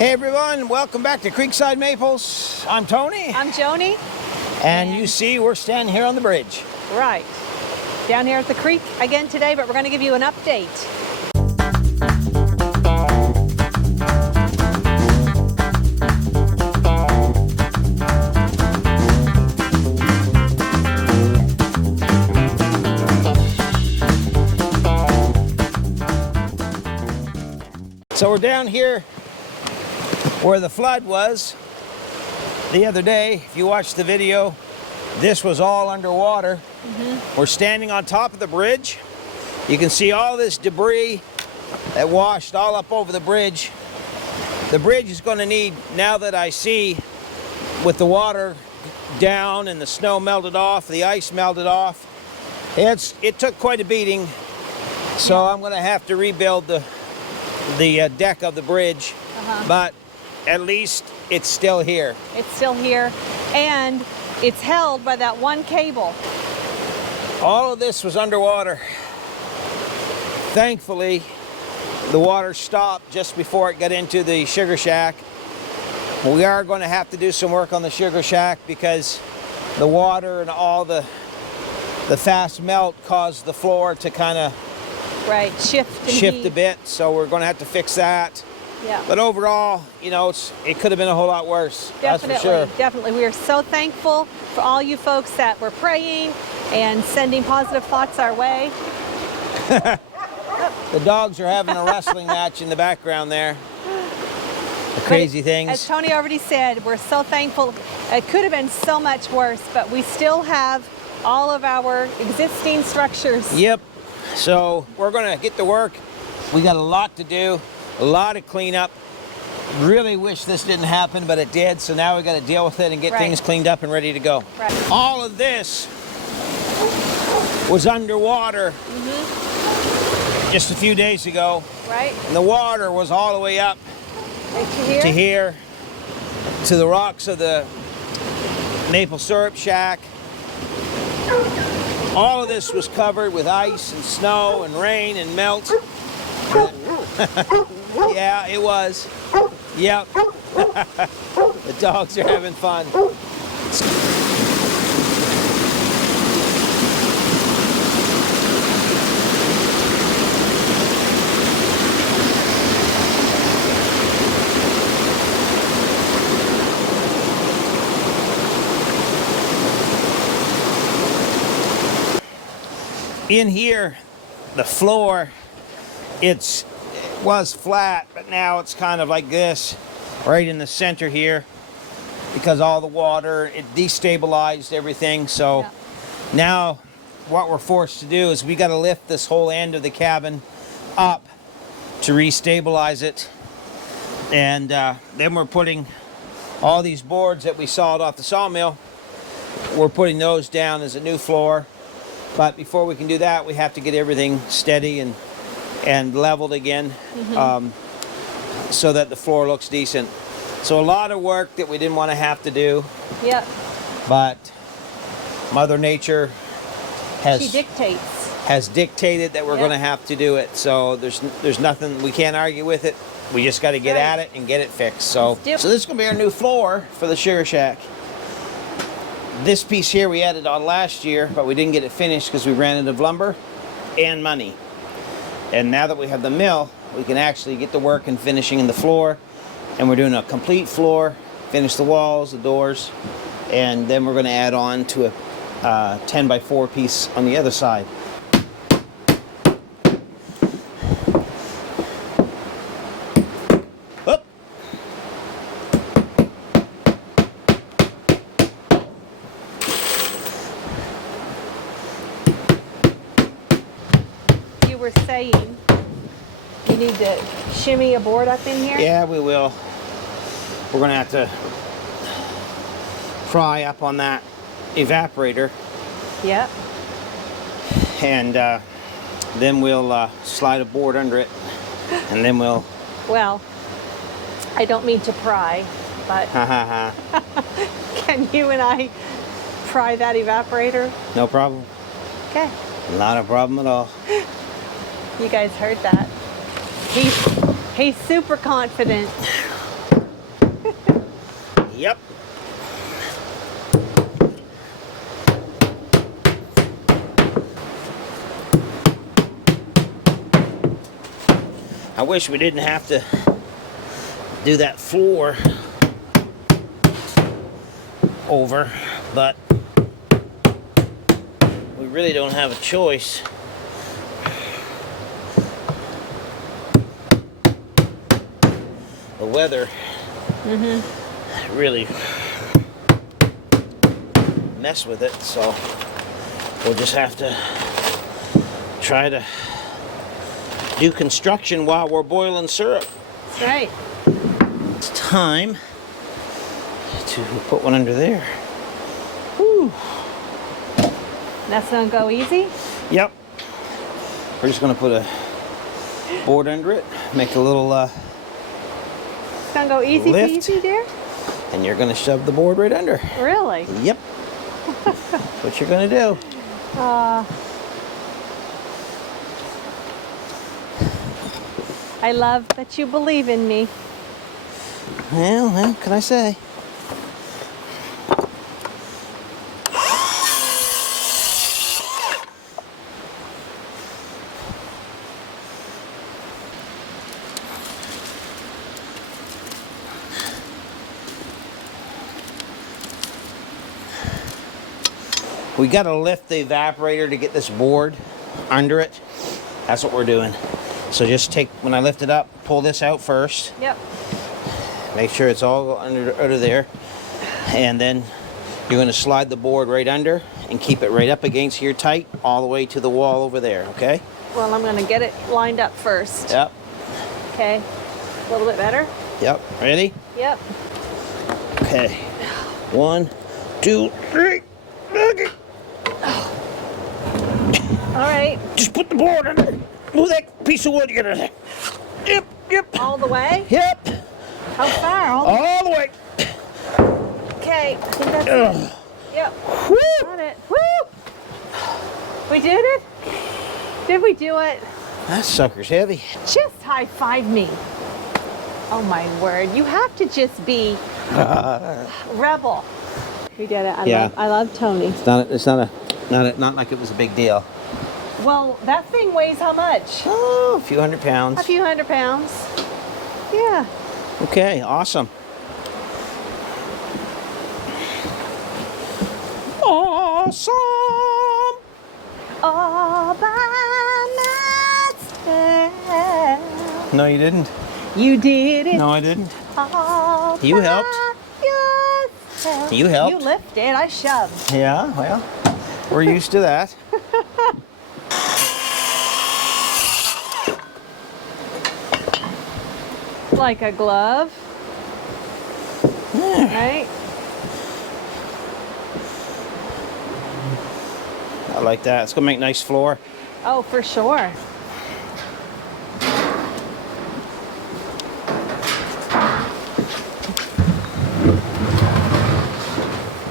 Hey everyone, welcome back to Creekside Maples. I'm Tony. I'm Joni. And you see we're standing here on the bridge. Right. Down here at the creek again today, but we're going to give you an update. So we're down here where the flood was the other day. If you watched the video, this was all underwater. We're standing on top of the bridge. You can see all this debris that washed all up over the bridge. The bridge is going to need, now that I see with the water down and the snow melted off, the ice melted off, it took quite a beating. So I'm going to have to rebuild the deck of the bridge. But at least it's still here. It's still here, and it's held by that one cable. All of this was underwater. Thankfully, the water stopped just before it got into the sugar shack. We are going to have to do some work on the sugar shack because the water and all the fast melt caused the floor to kind of shift a bit. So we're going to have to fix that. Yeah. But overall, you know, it could have been a whole lot worse. Definitely, that's for sure. Definitely. We are so thankful for all you folks that were praying and sending positive thoughts our way. The dogs are having a wrestling match in the background there. The crazy things. As Tony already said, we're so thankful. It could have been so much worse, but we still have all of our existing structures. Yep. So we're going to get to work. We got a lot to do. A lot of cleanup. Really wish this didn't happen, but it did. So now we got to deal with it and get things cleaned up and ready to go. Right. All of this was underwater just a few days ago. Right. And the water was all the way up Right to here, to the rocks of the maple syrup shack. All of this was covered with ice and snow and rain and melt. Yeah, it was. Yep. The dogs are having fun. In here, the floor, it was flat, but now it's kind of like this, right in the center here, because all the water, it destabilized everything. So now what we're forced to do is we got to lift this whole end of the cabin up to restabilize it. And then we're putting all these boards that we sawed off the sawmill, we're putting those down as a new floor. But before we can do that, we have to get everything steady and leveled again, so that the floor looks decent. So a lot of work that we didn't want to have to do. Yep. But Mother Nature has dictated that we're going to have to do it. So there's nothing, we can't argue with it. We just got to get at it and get it fixed. So this is going to be our new floor for the sugar shack. This piece here we added on last year, but we didn't get it finished because we ran out of lumber and money. And now that we have the mill, we can actually get to work and finishing in the floor. And we're doing a complete floor, finish the walls, the doors, and then we're going to add on to a 10x4 piece on the other side. Up. You were saying you need to shimmy a board up in here? Yeah, we will. We're going to have to pry up on that evaporator. Yep. And then we'll slide a board under it, and then we'll... Well, I don't mean to pry, but can you and I pry that evaporator? No problem. Okay. Not a problem at all. You guys heard that. He's super confident. Yep. I wish we didn't have to do that floor over, but we really don't have a choice. The weather really mess with it, so we'll just have to try to do construction while we're boiling syrup. That's right. It's time to put one under there. Whew. That's gonna go easy? Yep. We're just gonna put a board under it, make a little It's gonna go easy lift. peasy, dear? And you're gonna shove the board right under. Really? Yep. That's what you're gonna do. I love that you believe in me. Well, what can I say? We got to lift the evaporator to get this board under it. That's what we're doing. So just take, when I lift it up, pull this out first. Yep. Make sure it's all under there. And then you're going to slide the board right under and keep it right up against here tight all the way to the wall over there, okay? Well, I'm gonna get it lined up first. Yep. Okay. A little bit better? Yep. Ready? Yep. Okay. 1, 2, 3. Okay. All right. Just put the board under. Move that piece of wood you got there. Yep, yep. All the way? Yep. How far? All the way. Okay. I think that's Ugh. Yep. Woo! Got it. Woo! We did it? Did we do it? That sucker's heavy. Just high five me. Oh my word. You have to just be rebel. We did it. Yeah. I love Tony. It's not like it was a big deal. Well, that thing weighs how much? Oh, a few hundred pounds. A few 100 pounds. Yeah. Okay, awesome. Awesome. All by myself. No, you didn't. You did it. No, I didn't. All You by helped. yourself. You helped. You lifted. I shoved. Yeah, well, we're used to that. Like a glove. Right? I like that. It's gonna make a nice floor. Oh, for sure.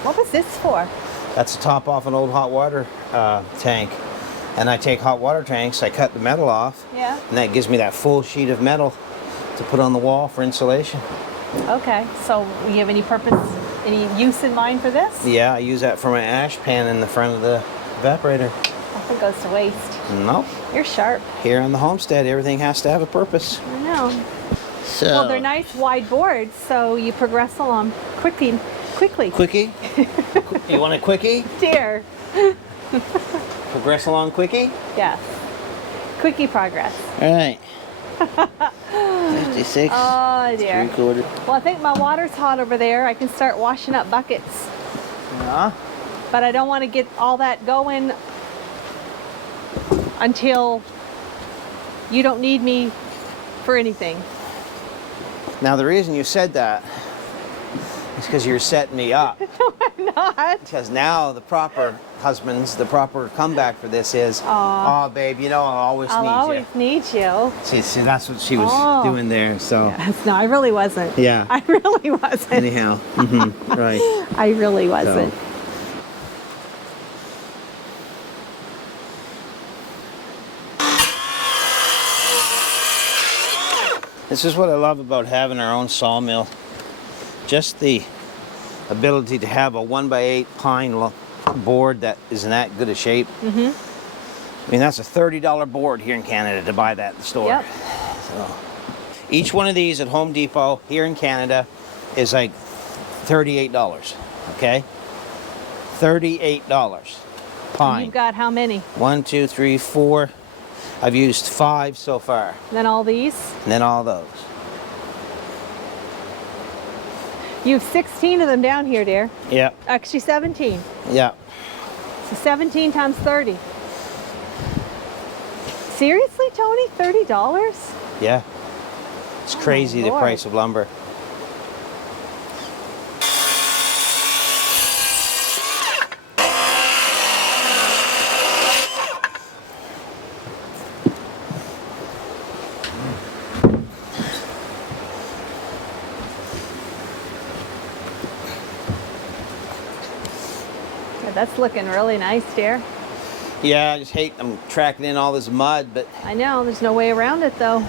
What was this for? That's to top off an old hot water tank. And I take hot water tanks, I cut the metal off, Yeah. and that gives me that full sheet of metal to put on the wall for insulation. Okay. So, you have any purpose, any use in mind for this? Yeah, I use that for my ash pan in the front of the evaporator. Nothing goes to waste. Nope. You're sharp. Here on the homestead, everything has to have a purpose. I know. So, Well, they're nice wide boards, so you progress along quickly. Quickie? You want a quickie? Dear. Progress along quickie? Yes. Quickie progress. All right. 56. Oh, dear. 3/4. Well, I think my water's hot over there. I can start washing up buckets. Yeah. But I don't want to get all that going until you don't need me for anything. Now, the reason you said that is because you're setting me up. I'm not. Because now the proper husbands, the proper comeback for this is, oh, babe, you know I'll always I'll need always need you. you. See, that's what she was doing there, so. Yes, no, I really wasn't. Yeah. I really wasn't. Anyhow, right. I really wasn't. So. This is what I love about having our own sawmill. Just the ability to have a 1x8 pine board that is in that good a shape. I mean, that's a $30 board here in Canada to buy that at the store. Yep. So, each one of these at Home Depot here in Canada is like $38. Okay, $38. Pine. You've got how many? 1, 2, 3, 4. I've used 5 so far. Then all these? And then all those. You have 16 of them down here, dear. Yeah. Actually 17. Yeah. So 17 times 30. Seriously, Tony? $30? Yeah. It's crazy, the Lord. price of lumber. Yeah, that's looking really nice, dear. Yeah, I just hate them tracking in all this mud, but I know, there's no way around it though.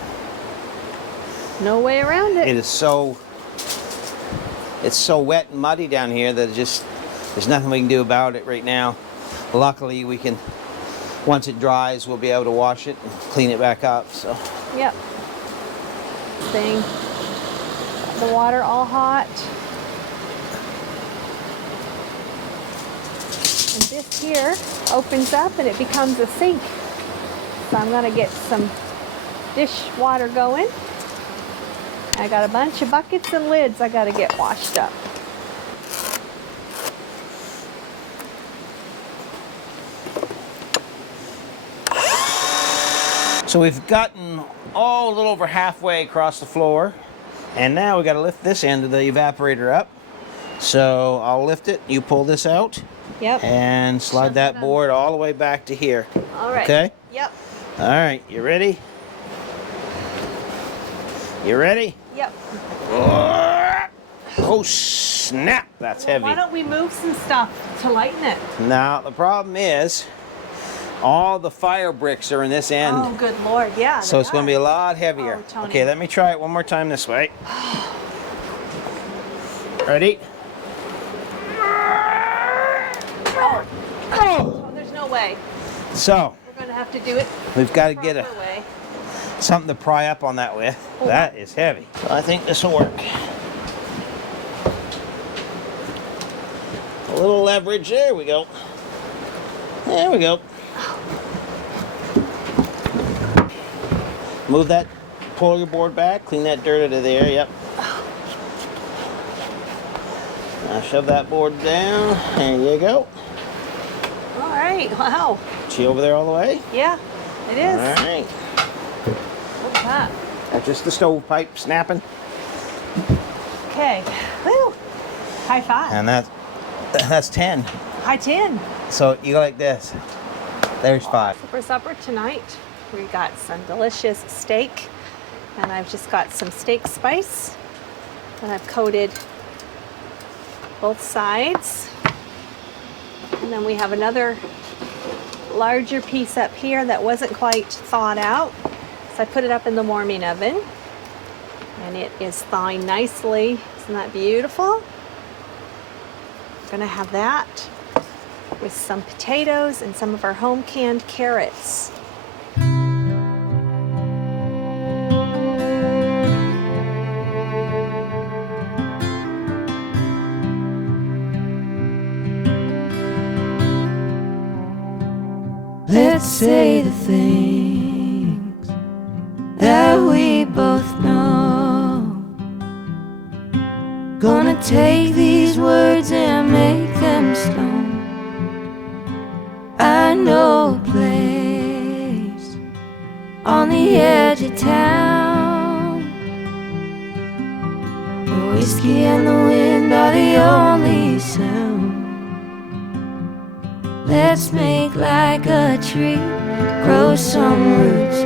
No way around it. it is it's so wet and muddy down here that there's nothing we can do about it right now. Luckily, we can, once it dries, we'll be able to wash it and clean it back up, so. Yep. Thing. The water all hot. And this here opens up and it becomes a sink. So I'm gonna get some dishwater going. I got a bunch of buckets and lids I gotta get washed up. So we've gotten a little over halfway across the floor, and now we got to lift this end of the evaporator up. So I'll lift it, you pull this out, Yep. and slide Shove that it on. board all the way back to here. All right. Okay? Yep. All right, you ready? You ready? Yep. Oh snap, that's heavy. Why don't we move some stuff to lighten it? Now the problem is, all the fire bricks are in this end. Oh, good Lord, yeah. So they it's going to are. be a lot heavier. Oh, Tony. Okay, let me try it one more time this way. Ready? Oh, Oh! there's no way. So, We're going to have to do it we've got to the get proper way. something to pry up on that with. Oh. That is heavy. So I think this will work. A little leverage. There we go. There we go. Move that, pull your board back, clean that dirt out of there. Yep. Now shove that board down. There you go. All right, wow. She over there all the way? Yeah, it is. All right. What's that? That's just the stovepipe snapping. Okay. Woo. High five. And that's 10. High 10. So you go like this. There's 5. For supper tonight, we got some delicious steak, and I've just got some steak spice, and I've coated both sides. And then we have another larger piece up here that wasn't quite thawed out. So I put it up in the warming oven, and it is thawing nicely. Isn't that beautiful? Gonna have that with some potatoes and some of our home canned carrots. Let's say the things that we both know. Gonna take these words and make them stone. I know a place on the edge of town. The whiskey and the wind are the only sound. Let's make like a tree, grow some roots,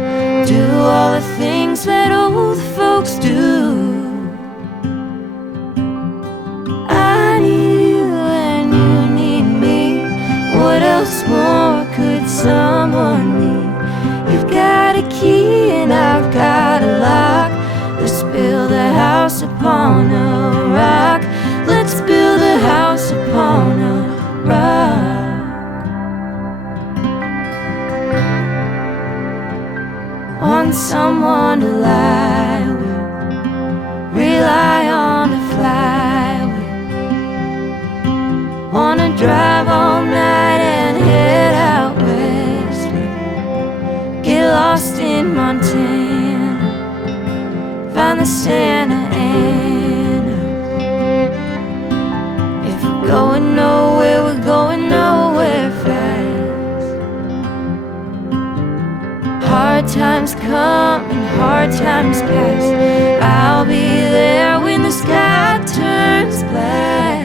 do all the things that old folks do. I need you and you need me. What else more could someone need? You've got a key and I've got a lock. Let's build a house upon a rock. Let's build a house someone to lie with, rely on to fly with. Wanna drive all night and head out west, get lost in Montana, find the Santa Ana. If we're going nowhere, we're going nowhere fast. Hard times come and hard times pass. I'll be there when the sky turns black.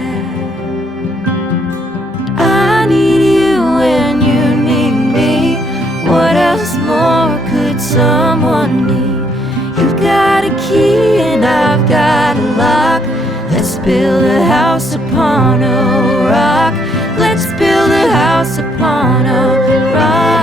I need you and you need me. What else more could someone need? You've got a key and I've got a lock. Let's build a house upon a rock. Let's build a house upon a rock.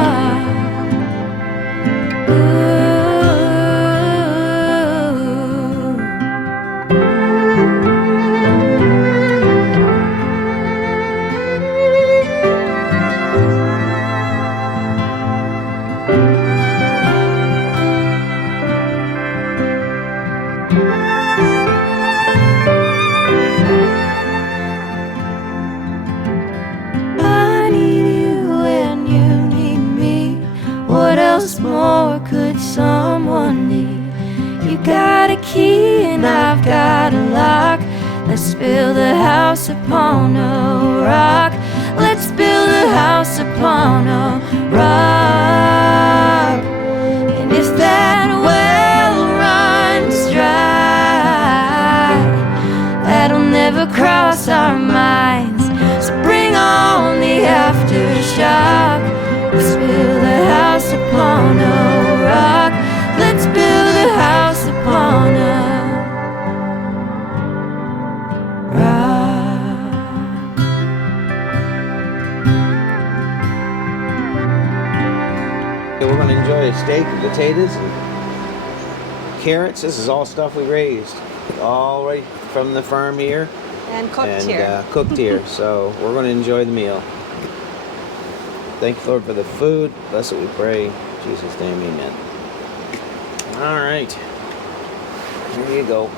I need you and you need me. What else more could someone need? You got a key and I've got a lock. Let's build a house upon a rock. Let's build a house upon a rock. And if that well runs dry, that'll never cross our minds. So bring on the aftershock. Let's build a house upon a rock. Let's build a house upon a rock. We're going to enjoy a steak and potatoes and carrots. This is all stuff we raised, all right from the farm here. And cooked here. Cooked here. So we're going to enjoy the meal. Thank you, Lord, for the food. Bless it, we pray. In Jesus' name, amen. All right. Here you go.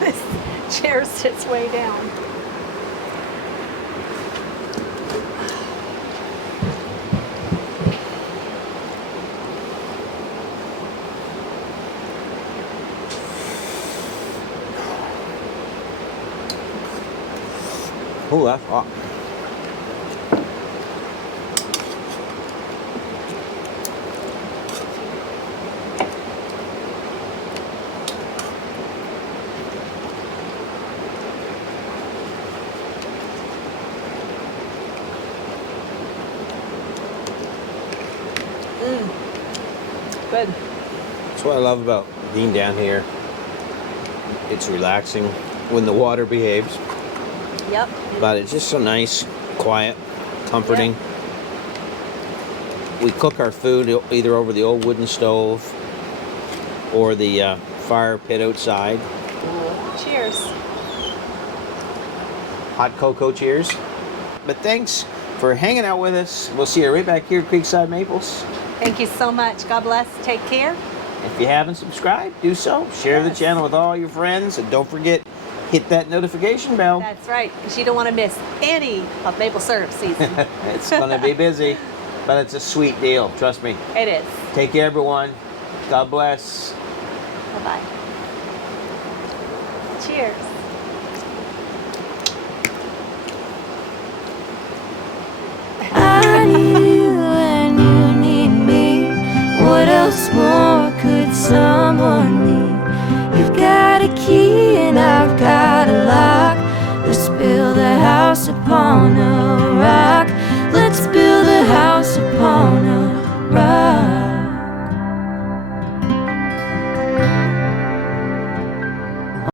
This chair sits way down. Oh, that's hot. Good. That's what I love about being down here. It's relaxing when the water behaves. Yep. But it's just so nice, quiet, comforting. Yep. We cook our food either over the old wooden stove or the fire pit outside. Cheers. Hot cocoa cheers. But thanks for hanging out with us. We'll see you right back here at Creekside Maples. Thank you so much. God bless. Take care. If you haven't subscribed, do so. Share the Yes. channel with all your friends. And don't forget, hit that notification bell. That's right, because you don't want to miss any of maple syrup season. It's going to be busy, but it's a sweet deal. Trust me. It is. Take care, everyone. God bless. Bye-bye. Cheers. I need you and you need me. What else more could someone need? You've got a key and I've got a lock. Let's build a house upon a